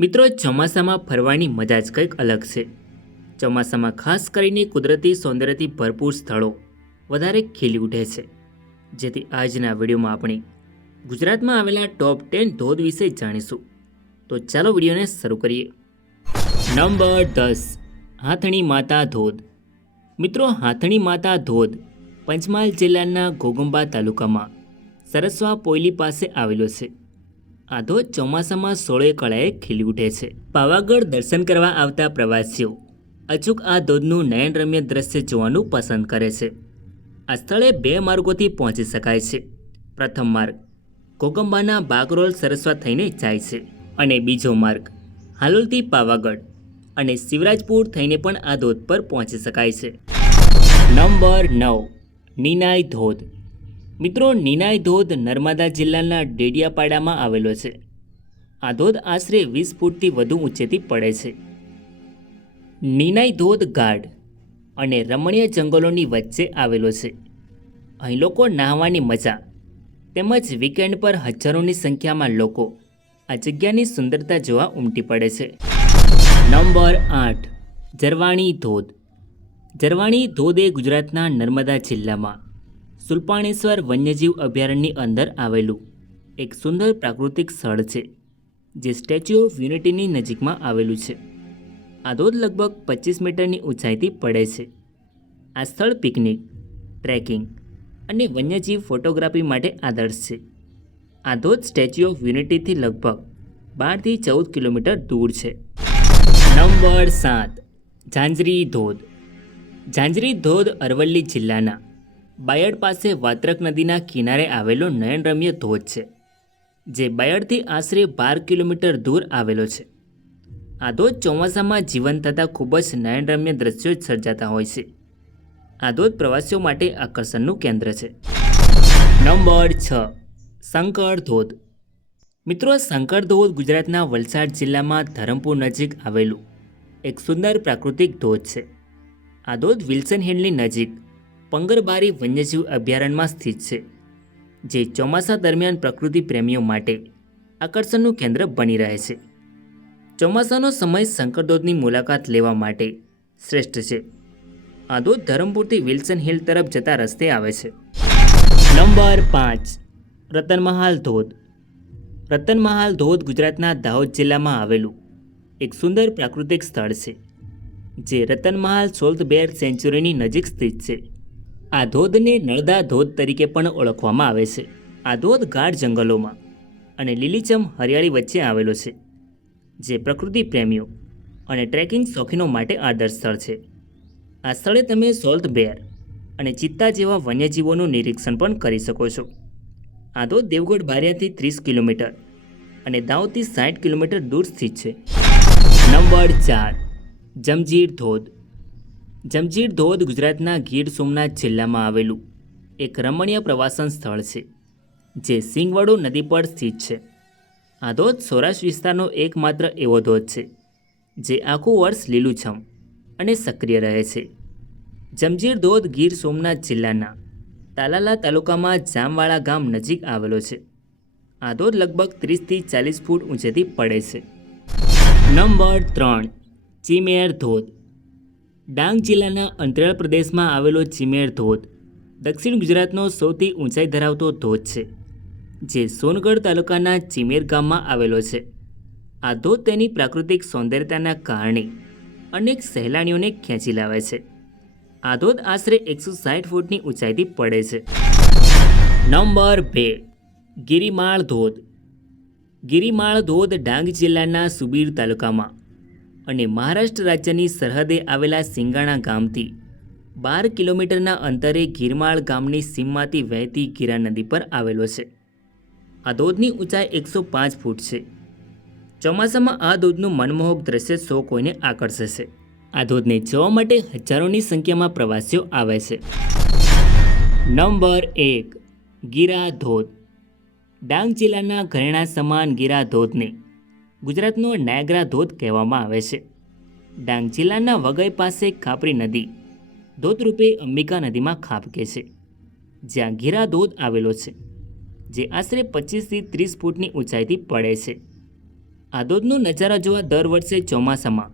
મિત્રો, ચોમાસામાં ફરવાની મજા જ કંઈક અલગ છે. ચોમાસામાં ખાસ કરીને કુદરતી સૌંદર્યથી ભરપૂર સ્થળો વધારે ખીલી ઉઠે છે. જેથી આજના વિડીયોમાં આપણે ગુજરાતમાં આવેલા ટોપ 10 ધોધ વિશે જાણીશું. તો ચાલો વિડીયોને શરૂ કરીએ. નંબર 10, હાથણી માતા ધોધ. મિત્રો, હાથણી માતા ધોધ પંચમહાલ જિલ્લાના ઘોગંબા તાલુકામાં સરસવા પોયલી પાસે આવેલો છે. આ ધોધ ચોમાસામાં સોળે કળાએ ખીલી ઉઠે છે. પાવાગઢ દર્શન કરવા આવતા પ્રવાસીઓ અચૂક આ ધોધનું નયનરમ્ય દ્રશ્ય જોવાનું પસંદ કરે છે. આ સ્થળે 2 માર્ગોથી પહોંચી શકાય છે. પ્રથમ માર્ગ ઘોગંબાના બાગરોલ સરસવા થઈને જાય છે અને બીજો માર્ગ હાલોલથી પાવાગઢ અને શિવરાજપુર થઈને પણ આ ધોધ પર પહોંચી શકાય છે. નંબર 9, નીનાય ધોધ. મિત્રો, નીનાય ધોધ નર્મદા જિલ્લાના ડેડિયાપાડામાં આવેલો છે. આ ધોધ આશરે 20 ફૂટથી વધુ ઊંચેથી પડે છે. નીનાય ધોધ ગાઢ અને રમણીય જંગલોની વચ્ચે આવેલો છે. અહીં લોકો નહાવાની મજા તેમજ વીકેન્ડ પર હજારોની સંખ્યામાં લોકો આ જગ્યાની સુંદરતા જોવા ઉમટી પડે છે. નંબર 8, ઝરવાણી ધોધ. ઝરવાણી ધોધ એ ગુજરાતના નર્મદા જિલ્લામાં સુલપાણેશ્વર વન્યજીવ અભયારણ્યની અંદર આવેલું એક સુંદર પ્રાકૃતિક સ્થળ છે, જે સ્ટેચ્યુ ઓફ યુનિટીની નજીકમાં આવેલું છે. આ ધોધ લગભગ 25 મીટરની ઊંચાઈથી પડે છે. આ સ્થળ પિકનિક, ટ્રેકિંગ અને વન્યજીવ ફોટોગ્રાફી માટે આદર્શ છે. આ ધોધ સ્ટેચ્યુ ઓફ યુનિટીથી લગભગ 12થી 14 કિલોમીટર દૂર છે. નંબર 7, ઝાંઝરી ધોધ. ઝાંઝરી ધોધ અરવલ્લી જિલ્લાના બાયડ પાસે વાત્રક નદીના કિનારે આવેલો નયનરમ્ય ધોધ છે, જે બાયડથી આશરે 12 કિલોમીટર દૂર આવેલો છે. આ ધોધ ચોમાસામાં જીવંત થતાં ખૂબ જ નયનરમ્ય દ્રશ્યો સર્જાતા હોય છે. આ ધોધ પ્રવાસીઓ માટે આકર્ષણનું કેન્દ્ર છે. નંબર 6, શંકર ધોધ. મિત્રો, શંકર ધોધ ગુજરાતના વલસાડ જિલ્લામાં ધરમપુર નજીક આવેલું એક સુંદર પ્રાકૃતિક ધોધ છે. આ ધોધ વિલ્સન હિલની નજીક પંગરબારી વન્યજીવ અભયારણ્યમાં સ્થિત છે, જે ચોમાસા દરમિયાન પ્રકૃતિ પ્રેમીઓ માટે આકર્ષણનું કેન્દ્ર બની રહે છે. ચોમાસાનો સમય શંકર ધોધની મુલાકાત લેવા માટે શ્રેષ્ઠ છે. આ ધોધ ધરમપુરથી વિલ્સન હિલ તરફ જતા રસ્તે આવે છે. નંબર 5, રતનમહાલ ધોધ. રતનમહાલ ધોધ ગુજરાતના દાહોદ જિલ્લામાં આવેલું એક સુંદર પ્રાકૃતિક સ્થળ છે, જે રતનમહાલ સોલ્ટ બેર સેન્ચ્યુરીની નજીક સ્થિત છે. આ ધોધને નળદા ધોધ તરીકે પણ ઓળખવામાં આવે છે. આ ધોધ ગાઢ જંગલોમાં અને લીલીછમ હરિયાળી વચ્ચે આવેલો છે, જે પ્રકૃતિ પ્રેમીઓ અને ટ્રેકિંગ શોખીનો માટે આદર્શ સ્થળ છે. આ સ્થળે તમે સોલ્ટ બેર અને ચિત્તા જેવા વન્યજીવોનું નિરીક્ષણ પણ કરી શકો છો. આ ધોધ દેવગઢ બારિયાથી 30 કિલોમીટર અને દાહોદથી 60 કિલોમીટર દૂર સ્થિત છે. નંબર 4, જમજીર ધોધ. જમજીર ધોધ ગુજરાતના ગીર સોમનાથ જિલ્લામાં આવેલું એક રમણીય પ્રવાસન સ્થળ છે, જે સિંગવડો નદી પર સ્થિત છે. આ ધોધ સૌરાષ્ટ્ર વિસ્તારનો એકમાત્ર એવો ધોધ છે, જે આખું વર્ષ લીલુંછમ અને સક્રિય રહે છે. જમજીર ધોધ ગીર સોમનાથ જિલ્લાના તાલાલા તાલુકામાં જામવાળા ગામ નજીક આવેલો છે. આ ધોધ લગભગ 30થી 40 ફૂટ ઊંચેથી પડે છે. નંબર 3, ચિમેર ધોધ. ડાંગ જિલ્લાના અંતરિયાળ પ્રદેશમાં આવેલો ચિમેર ધોધ દક્ષિણ ગુજરાતનો સૌથી ઊંચાઈ ધરાવતો ધોધ છે, જે સોનગઢ તાલુકાના ચિમેર ગામમાં આવેલો છે. આ ધોધ તેની પ્રાકૃતિક સૌંદર્યતાના કારણે અનેક સહેલાણીઓને ખેંચી લાવે છે. આ ધોધ આશરે 160 ફૂટની ઊંચાઈથી પડે છે. નંબર 2, ગિરિમાળ ધોધ. ગિરિમાળ ધોધ ડાંગ જિલ્લાના સુબીર તાલુકામાં અને મહારાષ્ટ્ર રાજ્યની સરહદે આવેલા સિંગાણા ગામથી 12 કિલોમીટરના અંતરે ગિરમાળ ગામની સીમમાંથી વહેતી ગિરા નદી પર આવેલો છે. આ ધોધની ઊંચાઈ 105 ફૂટ છે. ચોમાસામાં આ ધોધનું મનમોહક દ્રશ્ય સૌ કોઈને આકર્ષે છે. આ ધોધને જોવા માટે હજારોની સંખ્યામાં પ્રવાસીઓ આવે છે. નંબર 1, ગીરા ધોધ. ડાંગ જિલ્લાના ઘરેણા સમાન ગીરા ધોધને ગુજરાતનો નાયગ્રા ધોધ કહેવામાં આવે છે. ડાંગ જિલ્લાના વઘઈ પાસે ખાપરી નદી ધોધરૂપે અંબિકા નદીમાં ખાબકે છે, જ્યાં ગીરા ધોધ આવેલો છે, જે આશરે 25થી 30 ફૂટની ઊંચાઈથી પડે છે. આ ધોધનો નજારો જોવા દર વર્ષે ચોમાસામાં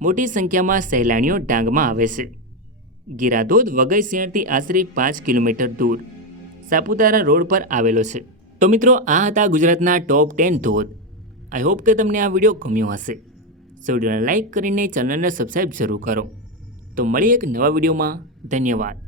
મોટી સંખ્યામાં સહેલાણીઓ ડાંગમાં આવે છે. ગીરા ધોધ વઘઈ શહેરથી આશરે 5 કિલોમીટર દૂર સાપુતારા રોડ પર આવેલો છે. તો મિત્રો, આ હતા ગુજરાતના ટોપ 10 ધોધ. આઈ હોપ કે તમને આ વિડીયો ગમ્યો હશે. વિડીયોને લાઇક કરીને ચેનલને સબસ્ક્રાઈબ જરૂર કરો. તો મળીએ એક નવા વિડીયોમાં. ધન્યવાદ.